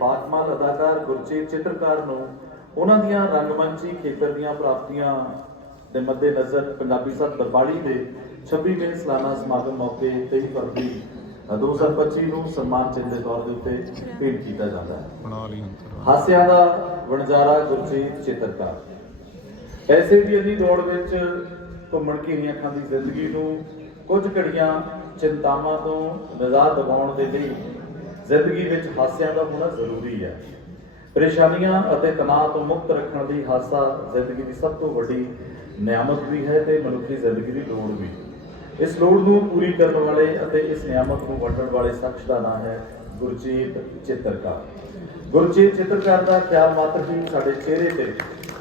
ਬਾਤਮਾਲ ਅਦਾਕਾਰ ਗੁਰਚੇਤ ਚਿੱਤਰਕਾਰ ਨੂੰ ਉਹਨਾਂ ਦੀਆਂ ਰੰਗਮੰਚੀ ਖੇਤਰ ਦੀਆਂ ਪ੍ਰਾਪਤੀਆਂ ਦੇ ਮੱਦੇਨਜ਼ਰ ਪੰਜਾਬੀ ਸਾਹਿਤ ਬਰਬਾਲੀ ਦੇ 26ਵੇਂ ਸਾਲਾਨਾ ਸਮਾਗਮ ਮੌਕੇ 23 ਫਰਵਰੀ ਅ, 2025 ਨੂੰ ਸਨਮਾਨ ਚਿੰਨ੍ਹ ਦੇ ਤੌਰ ਦੇ ਉੱਤੇ ਭੇਟ ਕੀਤਾ ਜਾਂਦਾ ਹੈ। ਹਾਸਿਆਂ ਦਾ ਵਣਜਾਰਾ ਗੁਰਜੀਤ ਚਿੱਤਰਕਾਰ। ਪੈਸੇ ਦੀ ਇੰਨੀ ਦੌੜ ਵਿੱਚ ਘੁੰਮਣ ਘੇਰੀਆਂ ਖਾਂਦੀ ਜ਼ਿੰਦਗੀ ਨੂੰ ਕੁਝ ਘੜੀਆਂ ਚਿੰਤਾਵਾਂ ਤੋਂ ਨਿਜ਼ਾਤ ਦਿਵਾਉਣ ਦੇ ਲਈ ਜ਼ਿੰਦਗੀ ਵਿੱਚ ਹਾਸਿਆਂ ਦਾ ਹੋਣਾ ਜ਼ਰੂਰੀ ਹੈ। ਪਰੇਸ਼ਾਨੀਆਂ ਅਤੇ ਤਣਾਅ ਤੋਂ ਮੁਕਤ ਰੱਖਣ ਲਈ ਹਾਸਾ ਜ਼ਿੰਦਗੀ ਦੀ ਸਭ ਤੋਂ ਵੱਡੀ ਨਿਆਮਤ ਵੀ ਹੈ ਤੇ ਮਨੁੱਖੀ ਜ਼ਿੰਦਗੀ ਦੀ ਲੋੜ ਵੀ। ਇਸ ਲੋੜ ਨੂੰ ਪੂਰੀ ਕਰਨ ਵਾਲੇ ਅਤੇ ਇਸ ਨਿਆਮਤ ਨੂੰ ਵੰਡਣ ਵਾਲੇ ਸ਼ਖਸ ਦਾ ਨਾਮ ਹੈ ਗੁਰਜੀਤ ਚਿੱਤਰਕਾਰ। ਗੁਰਜੀਤ ਚਿੱਤਰਕਾਰ ਦਾ ਖਿਆਲ ਮਾਤਰ ਹੀ ਸਾਡੇ ਚਿਹਰੇ ਤੇ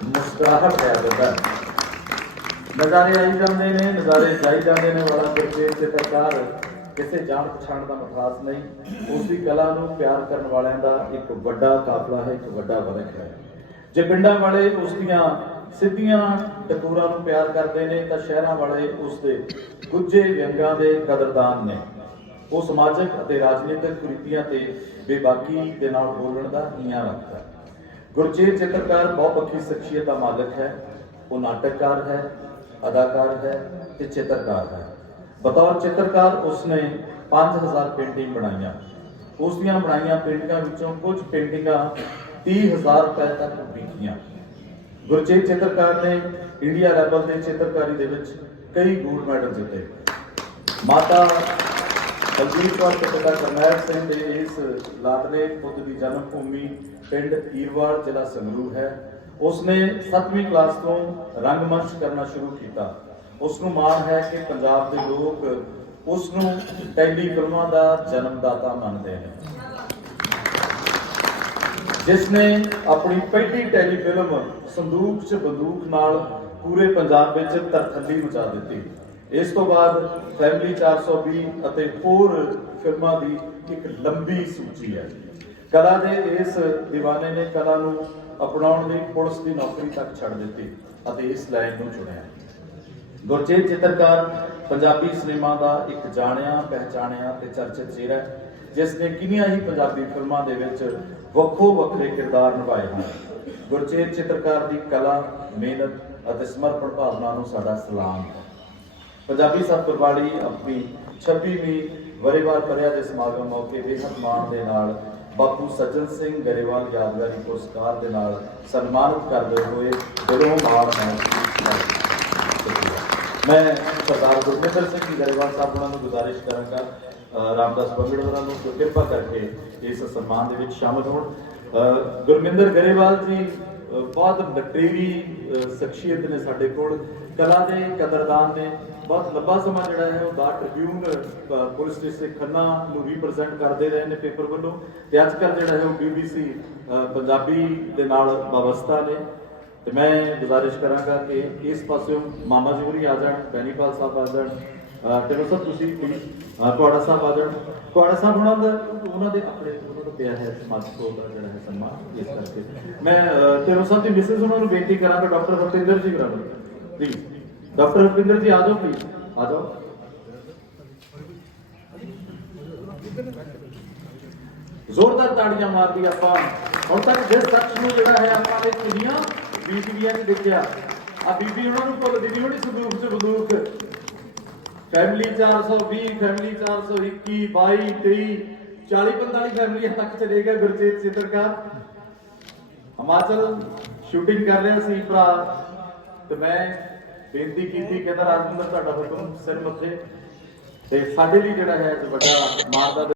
ਮੁਸਕਰਾਹਟ ਪਿਆ ਦਿੰਦਾ ਹੈ। ਨਜ਼ਾਰੇ ਆਈ ਜਾਂਦੇ ਨੇ, ਨਜ਼ਾਰੇ ਜਾਈ ਜਾਂਦੇ ਨੇ ਵਾਲਾ ਗੁਰਜੀਤ ਚਿੱਤਰਕਾਰ। ਕਿਸੇ ਜਾਣ ਪਛਾਣ ਦਾ ਮਤਰਾਸ ਨਹੀਂ, ਉਸ ਦੀ ਕਲਾ ਨੂੰ ਪਿਆਰ ਕਰਨ ਵਾਲਿਆਂ ਦਾ ਇੱਕ ਵੱਡਾ ਕਾਫਲਾ ਹੈ, ਇੱਕ ਵੱਡਾ ਵਰਗ ਹੈ। ਜੇ ਪਿੰਡਾਂ ਵਾਲੇ ਉਸ ਦੀਆਂ ਸਿੱਧੀਆਂ ਟਕੂਰਾਂ ਨੂੰ ਪਿਆਰ ਕਰਦੇ ਨੇ, ਤਾਂ ਸ਼ਹਿਰਾਂ ਵਾਲੇ ਉਸ ਦੇ ਗੁੱਜੇ ਵਿਅੰਗਾਂ ਦੇ ਕਦਰਦਾਨ ਨੇ। ਉਹ ਸਮਾਜਿਕ ਅਤੇ ਰਾਜਨੀਤਿਕ ਕੁਰੀਤੀਆਂ ਤੇ ਬੇਬਾਕੀ ਦੇ ਨਾਲ ਬੋਲਣ ਦਾ ਹਿਆਂ ਰੱਖਦਾ ਹੈ। ਚਿੱਤਰਕਾਰ ਬਹੁਪੱਖੀ ਸ਼ਖਸੀਅਤ ਦਾ ਮਾਲਕ ਹੈ। ਉਹ ਨਾਟਕਕਾਰ ਹੈ, ਅਦਾਕਾਰ ਹੈ ਤੇ ਚਿੱਤਰਕਾਰ ਹੈ। ਬਤੌਰ ਚਿੱਤਰਕਾਰ ਉਸਨੇ 5000 ਪੇਂਟਿੰਗ ਬਣਾਈਆਂ। ਉਸ ਦੀਆਂ ਬਣਾਈਆਂ ਪੇਂਟਿੰਗਾਂ ਵਿੱਚੋਂ ਕੁਝ ਪੇਂਟਿੰਗਾਂ 30000 ਰੁਪਏ ਤੱਕ ਵਿਕੀਆਂ ਗੁਰਜੀਤ ਚਿੱਤਰਕਾਰ ਨੇ ਇੰਡੀਆ ਲੈਵਲ ਦੇ ਚਿੱਤਰਕਾਰੀ ਦੇ ਵਿੱਚ ਕਈ ਗੋਲਡ ਮੈਡਲ ਜਿੱਤੇ। ਮਾਤਾ ਬਲਜੀਤ ਕੌਰ ਤੇ ਪਿਤਾ ਕਰਨੈਲ ਸਿੰਘ ਦੇ ਇਸ ਲਾਡਲੇ ਪੁੱਤ ਦੀ ਜਨਮ ਭੂਮੀ ਪਿੰਡ ਈਰਵਾਲ, ਜ਼ਿਲ੍ਹਾ ਸੰਗਰੂਰ ਹੈ। ਉਸਨੇ 7ਵੀਂ ਕਲਾਸ ਤੋਂ ਰੰਗਮੰਚ ਕਰਨਾ ਸ਼ੁਰੂ ਕੀਤਾ। ਉਸ ਨੂੰ ਮਾਣ ਹੈ ਕਿ ਪੰਜਾਬ ਦੇ ਲੋਕ ਉਸ ਨੂੰ ਟੈਲੀ ਫਿਲਮਾਂ ਦਾ ਜਨਮਦਾਤਾ ਮੰਨਦੇ ਨੇ। ਜਿਸ ਨੇ ਆਪਣੀ ਪਹਿਲੀ ਟੈਲੀਫਿਲਮ ਸੰਦੂਕ 'ਚ ਬੰਦੂਕ ਨਾਲ ਪੂਰੇ ਪੰਜਾਬ ਵਿੱਚ ਤਰਥੱਲੀ ਮਚਾ ਦਿੱਤੀ। ਇਸ ਤੋਂ ਬਾਅਦ ਫੈਮਿਲੀ 420 ਅਤੇ ਹੋਰ ਫਿਲਮਾਂ ਦੀ ਇੱਕ ਲੰਬੀ ਸੂਚੀ ਹੈ। ਕਲਾ ਦੇ ਇਸ دیਵਾਨੇ ਨੇ ਕਲਾ ਨੂੰ ਅਪਣਾਉਣ ਲਈ ਪੁਲਿਸ ਦੀ ਨੌਕਰੀ ਤੱਕ ਛੱਡ ਦਿੱਤੀ ਅਤੇ ਇਸ ਲਾਈਨ ਨੂੰ ਚੁਣਿਆ। ਗੁਰਚੇਤ ਚਿੱਤਰਕਾਰ, ਪੰਜਾਬੀ ਸਿਨੇਮਾ ਦਾ ਇੱਕ ਜਾਣਿਆ, ਪਹਿਚਾਣਿਆ ਤੇ ਚਰਚਿਤ ਚਿਹਰਾ ਹੈ, ਜਿਸ ਨੇ ਕਿੰਨੀਆਂ ਹੀ ਪੰਜਾਬੀ ਫਿਲਮਾਂ ਦੇ ਵਿੱਚ ਵੱਖੋ ਵੱਖਰੇ ਕਿਰਦਾਰ ਨਿਭਾਏ ਹਨ। ਗੁਰਚੇਤ ਚਿੱਤਰਕਾਰ ਦੀ ਕਲਾ, ਮਿਹਨਤ ਅਤੇ ਸਮਰਪਣ ਭਾਵਨਾ ਨੂੰ ਸਾਡਾ ਸਲਾਮ ਹੈ। ਪੰਜਾਬੀ ਸਤਿਗੁਰ ਵਾਲੀ ਆਪਣੀ 26ਵੀਂ ਵਰੇਵਾਰ ਪਰਿਆ ਦੇ ਸਮਾਗਮ ਮੌਕੇ ਬੇਹੱਦ ਮਾਣ ਦੇ ਨਾਲ ਬਾਪੂ ਸੱਜਣ ਸਿੰਘ ਗਰੇਵਾਲ ਯਾਦਗਾਰੀ ਪੁਰਸਕਾਰ ਦੇ ਨਾਲ ਸਨਮਾਨਿਤ ਕਰਦੇ ਹੋਏ ਦਿਲੋਂ ਮਾਣ ਮਹਿਸੂਸ ਮੈਂ ਸਰਦਾਰ ਗੁਰਮਿੰਦਰ ਸਿੰਘ ਜੀ ਗਰੇਵਾਲ ਸਾਹਿਬ ਉਹਨਾਂ ਨੂੰ ਗੁਜ਼ਾਰਿਸ਼ ਕਰਾਂਗਾ ਰਾਮਦਾਸ ਬੰਗੜ ਹੋਰਾਂ ਨੂੰ ਕਿ ਕਿਰਪਾ ਕਰਕੇ ਇਸ ਸਨਮਾਨ ਦੇ ਵਿੱਚ ਸ਼ਾਮਲ ਹੋਣ। ਗੁਰਮਿੰਦਰ ਗਰੇਵਾਲ ਜੀ ਬਹੁਤ ਨਟੇਰੀ ਸ਼ਖਸੀਅਤ ਨੇ ਸਾਡੇ ਕੋਲ ਕਲਾ ਦੇ ਕਦਰਦਾਨ ਨੇ ਬਹੁਤ ਲੰਬਾ ਸਮਾਂ ਜਿਹੜਾ ਹੈ ਉਹ ਦਾ ਟ੍ਰਿਬਿਊਨ ਅ, ਪੁਲਿਸ ਡਿਸਟ੍ਰਿਕਟ ਖੰਨਾ ਨੂੰ ਰਿਪਰੈਜ਼ੈਂਟ ਕਰਦੇ ਰਹੇ ਨੇ ਪੇਪਰ ਵੱਲੋਂ ਤੇ ਅੱਜ ਕੱਲ੍ਹ ਜਿਹੜਾ ਹੈ ਉਹ BBC ਅ, ਪੰਜਾਬੀ ਦੇ ਨਾਲ ਵਾਬਸਤਾ ਨੇ। ਤੇ ਮੈਂ ਗੁਜ਼ਾਰਿਸ਼ ਕਰਾਂਗਾ ਕਿ ਇਸ ਪਾਸਿਓਂ ਮਾਮਾ ਜੀ ਹੋਰੀ ਆ ਜਾਣ ਬੈਨੀਪਾਲ ਸਾਹਿਬ ਆ ਜਾਣ ਅਹ ਟਿਮਰ ਤੁਸੀਂ ਪਲੀਜ਼ ਸਾਹਿਬ ਆ ਜਾਣ। ਕੁਆੜਾ ਸਾਹਿਬ ਉਹਨਾਂ ਦਾ ਉਹਨਾਂ ਦੇ ਆਪਣੇ ਉਹਨਾਂ ਦਾ ਪਿਆ ਹੈ ਸਮਾਜ ਕੋਲ ਦਾ ਜਿਹੜਾ ਹੈ ਸਨਮਾਨ ਇਸ ਕਰਕੇ। ਮੈਂ ਅਹ, ਟਿਮਰ ਦੀ ਮਿਸਿਸ ਉਹਨਾਂ ਨੂੰ ਬੇਨਤੀ ਕਰਾਂਗਾ ਡਾਕਟਰ ਹਰਪਿੰਦਰ ਜੀ ਬਰਾਬਰ। ਪਲੀਜ਼ ਡਾਕਟਰ ਹਰਪਿੰਦਰ ਜੀ ਆ ਜਾਓ ਪਲੀਜ਼ ਆ ਜਾਓ। ਜ਼ੋਰਦਾਰ ਤਾੜੀਆਂ ਮਾਰਦੀ ਆਪਾਂ। ਹੁਣ ਤੱਕ ਜਿਸ ਸ਼ਖਸ ਨੂੰ ਜਿਹੜਾ ਹੈ ਆਪਾਂ ਨੇ ਕਿੰਨੀਆਂ ਬੀਬੀਆਂ ਨੇ ਦੇਖਿਆ। ਆ ਬੀਬੀ ਉਹਨਾਂ ਨੂੰ ਭੁੱਲਦੀ ਨਹੀਂ ਹੋਣੀ ਸੰਦੂਕ 'ਚ ਬੰਦੂਕ। ਫੈਮਿਲੀ 420 ਫੈਮਿਲੀ 421 22 23 40 45 ਫੈਮਿਲੀਆਂ ਤੱਕ ਚਲੇ ਗਿਆ ਗੁਰਜੀਤ ਚਿੱਤਰਕਾਰ। ਹਿਮਾਚਲ ਸ਼ੂਟਿੰਗ ਕਰ ਰਿਹਾ ਸੀ ਭਰਾ। ਤੇ ਮੈਂ ਬੇਨਤੀ ਕੀਤੀ, ਕਹਿੰਦਾ ਰਾਜਿੰਦਰ ਤੁਹਾਡਾ ਹੁਕਮ ਸਿਰ ਮੱਥੇ। ਤੇ ਸਾਡੇ ਲਈ ਜਿਹੜਾ ਹੈ ਅੱਜ ਵੱਡਾ ਮਾਣ ਦਾ